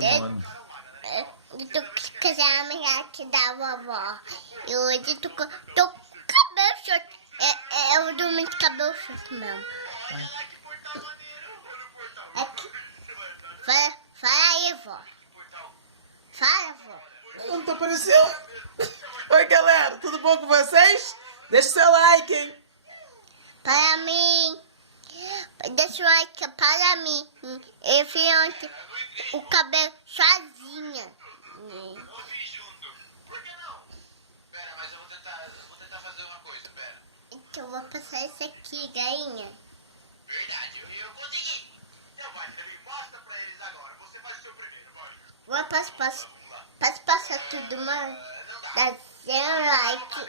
seu nome. Eu tô com casamento da vovó. E hoje eu tô com cabelo solto. Eu dormi de cabelo solto mesmo. Fala aí, vó. Fala, vó. Não tá aparecendo? Oi, galera, tudo bom com vocês? Deixa o seu like, hein? Para mim. Deixa o like para mim. Eu fiz ontem o cabelo sozinha. Mas eu vou tentar fazer uma coisa, pera. Então eu vou passar isso aqui, gainha. Verdade, eu consegui. Então vai, me mostra pra eles agora. Você faz o seu primeiro, vai. Posso passar tudo, mano? Dá seu like.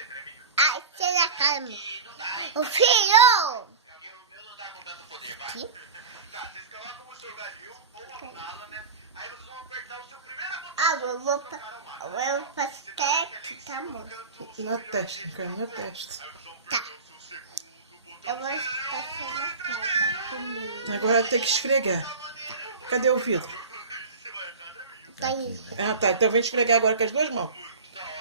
Ai, será calma. O filho! Eu não tá com tanto poder, vai. Aqui. Tá, vocês colocam o seu galinho ou a mala, né? Aí vocês vão apertar o seu primeiro botão. Ah, eu vou passar aqui, tá bom? Na testa, cara, na testa. Tá. Eu vou passar na casa comigo. Agora tem que esfregar. Cadê o vidro? Tá aí. Ah, tá. Então vem esfregar agora com as duas mãos.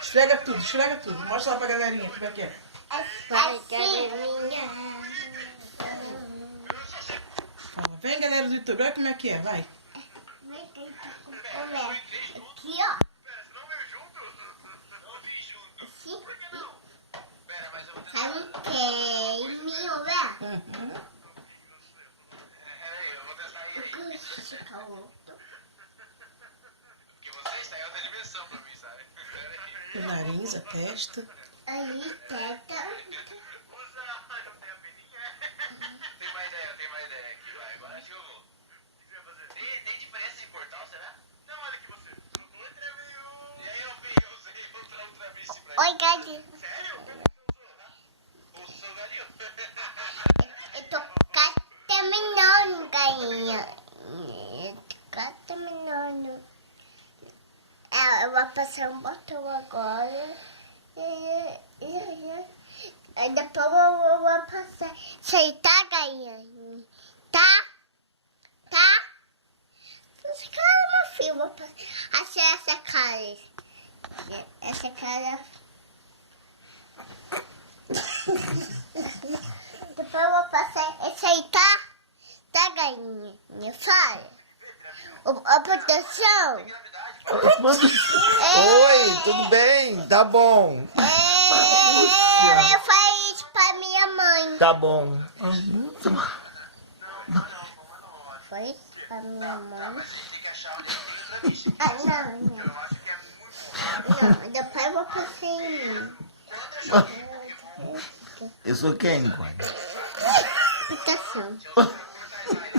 Esfrega tudo, esfrega tudo. Mostra lá pra galerinha como é que é. Assim. Vem, galera do YouTube, olha como é que é, vai. Aqui, ó. Assim. Pera, mas eu vou tentar. Sabe o que? Meu, velho. Peraí, eu vou tentar ir aí. Esticar o outro. Porque você está em outra dimensão pra mim, sabe? O nariz, a testa. Aí, teta. Tem uma ideia aqui, vai. Agora acho que eu vou. O que você vai fazer? Tem diferença de portal, será? Não, olha aqui você. E aí eu usei outra bici pra Oi, galinha. Sério? O seu galinho? Eu tô terminando, galinha. Eu tô terminando. Eu vou passar um botão agora. Aí depois eu vou passar. Isso aí, tá, galinha? Tá? Tá? Calma, filho. Vou passar. Achei essa cara. Essa cara. Depois eu vou passar. Esse aí, tá? Tá, galinha? Me fala. A proteção. Oi, tudo bem? Tá bom. Eu falei isso pra minha mãe. Tá bom. Foi isso pra minha mãe. Mas a gente tem que achar onde tem outra bici. Ah, não. Eu acho que é muito bom. Não, depois eu vou passar em mim. Eu sou quem, Nicole? Proteção. A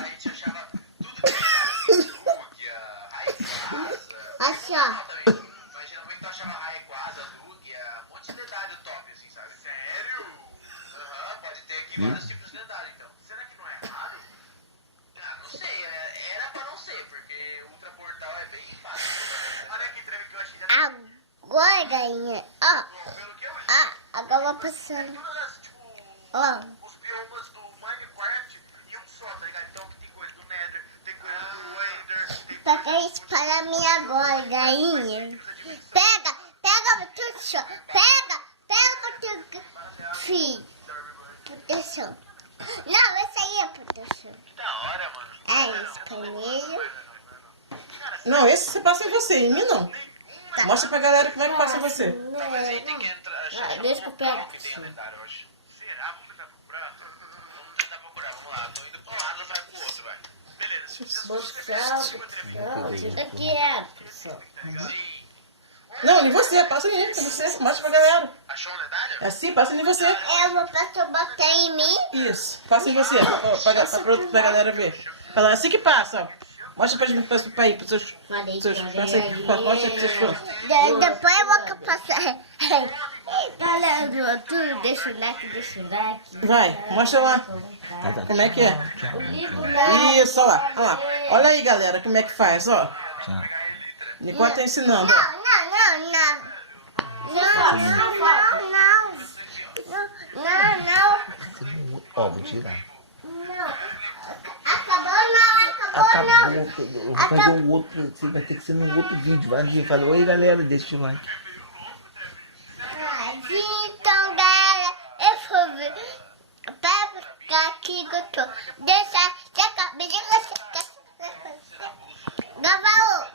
gente achava tudo que a Raikkoasa. Assim, ó. Mas geralmente tu achava Raikkoasa, Lugia, um monte de detalhe top, assim, sabe? Sério? Aham, pode ter aqui vários tipos de detalhe, então. Será que não é errado? Ah, não sei, era pra não ser, porque ultraportal é bem fácil. Olha aqui, treme que eu achei. Agora, galinha. Ó. Pelo que eu li, Agora eu vou passando. todas as, tipo, Ó. os biomas do Minecraft e um só, tá ligado? Então tem coisa do Nether, tem coisa do Ender, tem Pega isso para mim agora, galinha. Pega o proteção. Pega o proteção. Filho. Proteção. Não, esse aí é proteção. que da hora, mano. É esse primeiro. Não, esse você passa em você, em mim não. Mostra pra galera como é que passa em você. Mas aí tem que entrar, achar Deixa que eu pego. que tem inventário, eu acho. Será? Vamos tentar procurar? Vamos tentar procurar, vamos lá. Tô indo pra um lado, vai pro outro, vai. Beleza. Aqui é proteção. Não, em você, passa em você. Mostra pra galera. Achou um lendário? É assim, passa em você. Eu vou passar o botão em mim. Isso, passa em você, pra galera ver. Olha lá, assim que passa, ó. Mostra pra seus, passa aí, passa aí, mostra pros seus fãs. Depois eu vou passar. Galera do outro, deixa o like. Vai, mostra lá. Como é que é? O livro Isso, olha lá, olha lá. Olha aí, galera, como é que faz, ó. Tchau. Nicole tá ensinando, ó. Não. Ó, vou tirar. Não. Acabou não. Acabou, filho. Eu vou fazer um outro. Você vai ter que ser num outro vídeo. Vai vir e fala, oi galera, deixa o like. Então, galera, eu vou ver. Pra ficar aqui que eu tô. Deixa. Gravar o